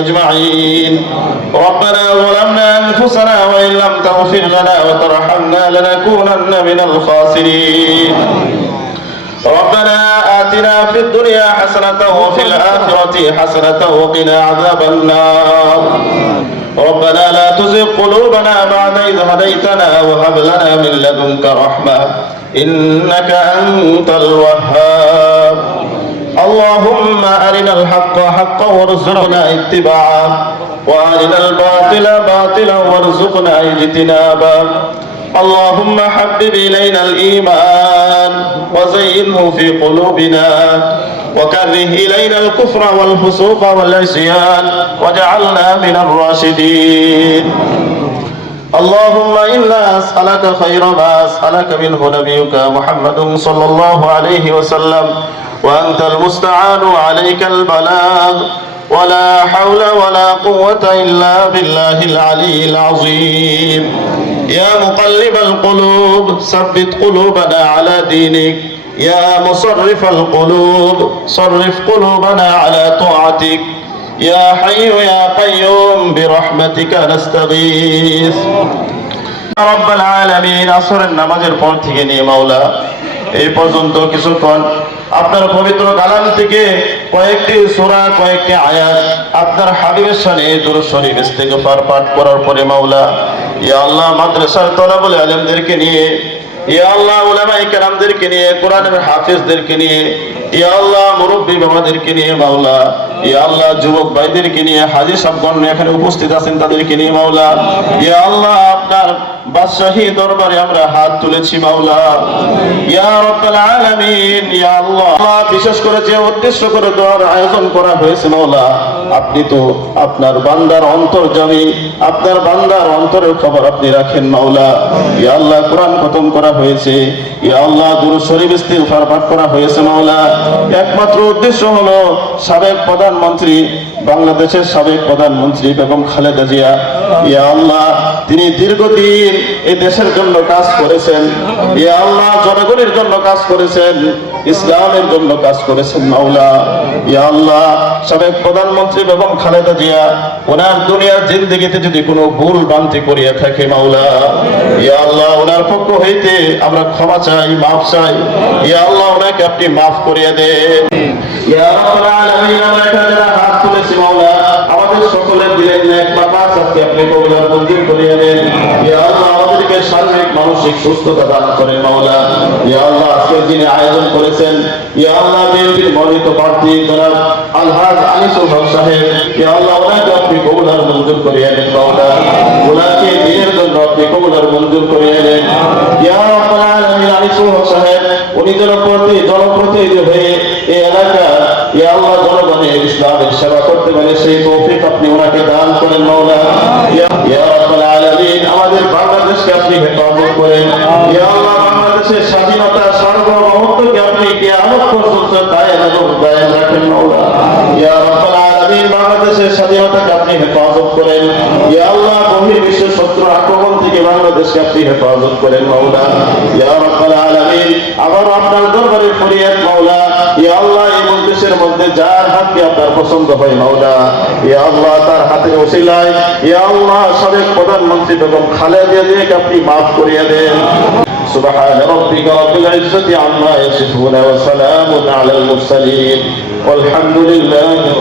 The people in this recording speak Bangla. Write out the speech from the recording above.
أجمعين. ربنا ظلمنا أنفسنا وإن لم تغفر لنا وترحمنا لنكونن من الخاسرين. ربنا آتنا في الدنيا حسنة وفي الآخرة حسنة وقنا عذاب النار. ربنا لا تزغ قلوبنا بعد إذ هديتنا وهب لنا من لدنك رحمة إنك أنت الوهاب. اللهم أرنا الحق حقا وارزقنا اتباعه وأرنا الباطل باطلا وارزقنا اجتنابه. اللهم حبب إلينا الإيمان وزينه في قلوبنا وكره إلينا الكفر والفسوق والعصيان واجعلنا من الراشدين. اللهم إنا أسألك خير ما أسألك منه نبيك محمد صلى الله عليه وسلم وأنت المستعان وعليك البلاغ ولا حول ولا قوة إلا بالله العلي العظيم. يا مقلب القلوب ثبت قلوبنا على دينك. يا مصرف القلوب صرف قلوبنا على طاعتك. يا حي يا قيوم برحمتك نستغيث. رب العالمين আসরের নামাজের পর থেকে নিয়ে মাওলা এই পর্যন্ত কিছুক্ষণ আপনার পবিত্র কালাম থেকে কয়েকটি সূরা কয়েকটি আয়াত আপনার হাবিবের শানে দুরূদ শরীফ ইস্তিগফার পাঠ করার পরে মাওলা ইয়া আল্লাহ মাদ্রাসার তলাবুল ইলমদেরকে নিয়ে, ইয়া আল্লাহ উলামায়ে কেরামদেরকে নিয়ে, কোরআনের হাফেজদেরকে নিয়ে, ইয়া আল্লাহ মুরব্বি বাবাদেরকে নিয়ে মাওলা, ইয়া আল্লাহ যুবক ভাইদেরকে নিয়ে, হাজী সাহেবগণ এখানে উপস্থিত আছেন তাদেরকে নিয়ে মাওলা, ইয়া আল্লাহ আপনার বাদশাহী দরবারে আমরা হাত তুলেছি মাওলা। ইয়া রাব্বাল আলামিন, ইয়া আল্লাহ বিশেষ করে যে উদ্দেশ্য করে দোয়ার আয়োজন করা হয়েছে মাওলা, আপনি তো আপনার বান্দার অন্তর্যামী, আপনার বান্দার অন্তরের খবর আপনি রাখেন মাওলা। ইয়া আল্লাহ কোরআন খতম করা হয়েছে, ইয়া আল্লাহ দুরূদ শরীফ ইস্তিগফার পাঠ করা হয়েছে মাওলা। একমাত্র উদ্দেশ্য হলো সাবেক প্রধানমন্ত্রী, বাংলাদেশের সাবেক প্রধানমন্ত্রী বেগম খালেদা জিয়া, ইয়া আল্লাহ তিনি দীর্ঘদিন এই দেশের জন্য কাজ করেছেন, ইয়া আল্লাহ জনগণের জন্য কাজ করেছেন, ইসলামের জন্য কাজ করেছেন মাওলা। ইয়া আল্লাহ সাবেক প্রধানমন্ত্রী বেগম খালেদা জিয়া ওনার দুনিয়ার জিন্দেগিতে যদি কোনো ভুল ভ্রান্তি করিয়া থাকে মাওলা, ইয়া আল্লাহ ওনার পক্ষ হইতে আমরা ক্ষমা চাই, মাফ চাই। ইয়া আল্লাহ ওনাকে আপনি মাফ করিয়া দেন। ইয়া রাব্বাল আলামিন, আমরা এখানে হাত তুলেছি মাওলা, আমাদের সকলের দিলের নেক নামাজ আজকে আপনি কবুল আর মঞ্জুর করিয়া নেন। ইয়া আল্লাহ আমাদেরকে শারীরিক মানসিক সুস্থতা দান করেন মাওলা। ইয়া আল্লাহ আজকে যিনি আয়োজন করেছেন, ইয়া আল্লাহ বিএনপির মনোনীত প্রার্থী জনাব আলহাজ আনিসুল হক সাহেব, ইয়া আল্লাহ ওনাকে আপনি কবুল আর মঞ্জুর করিয়া নেন মাওলা। ওনাকে দিনের জন্য আপনি কবুল আর মঞ্জুর করিয়া নেন। ইয়া রাব্বাল আলামিন, আনিসুল হক সাহেব উনি জনপ্রতিনিধি হয়ে এই এলাকা ইয়া আল্লাহ জনগণের ইসলামের সেবা করতে পারে সেই তৌফিক আপনি ওনাকে দান করেন মাওলা। ইয়া রাব্বাল আলামিন, আমাদের বাংলাদেশকে আপনি হেফাজত করেন। ইয়া আল্লাহ বাংলাদেশের স্বাধীনতা সার্বভৌমত্বকে আপনি কিয়ামত পর্যন্ত কায়েম এবং দায়েম রাখেন মাওলা। ইয়া রাব্বাল আলামিন, বাংলাদেশের স্বাধীনতাকে আপনি হেফাজত করেন। ইয়া আল্লাহ বহির্বিশ্ব শত্রু আক্রমণ থেকে বাংলাদেশকে আপনি হেফাজত করেন মাওলা। ইয়া রাব্বাল আলামিন, আবার আপনার দরবারে ফরিয়াদ মাওলা, ইয়া আল্লাহ এই মজলিসের মধ্যে যার হাতকে আপনার পছন্দ হয় মাওলা, ইয়া আল্লাহ তার হাতের ওসিলায় ইয়া আল্লাহ সাবেক প্রধানমন্ত্রী বেগম খালেদা জিয়াকে আপনি মাফ করিয়া দেন। সুবহান রাব্বিকা রাব্বিল ইজ্জাতি আম্মা ইয়াসিফুন ওয়া সালামুন আলাল মুরসালিন ওয়ালহামদুলিল্লাহি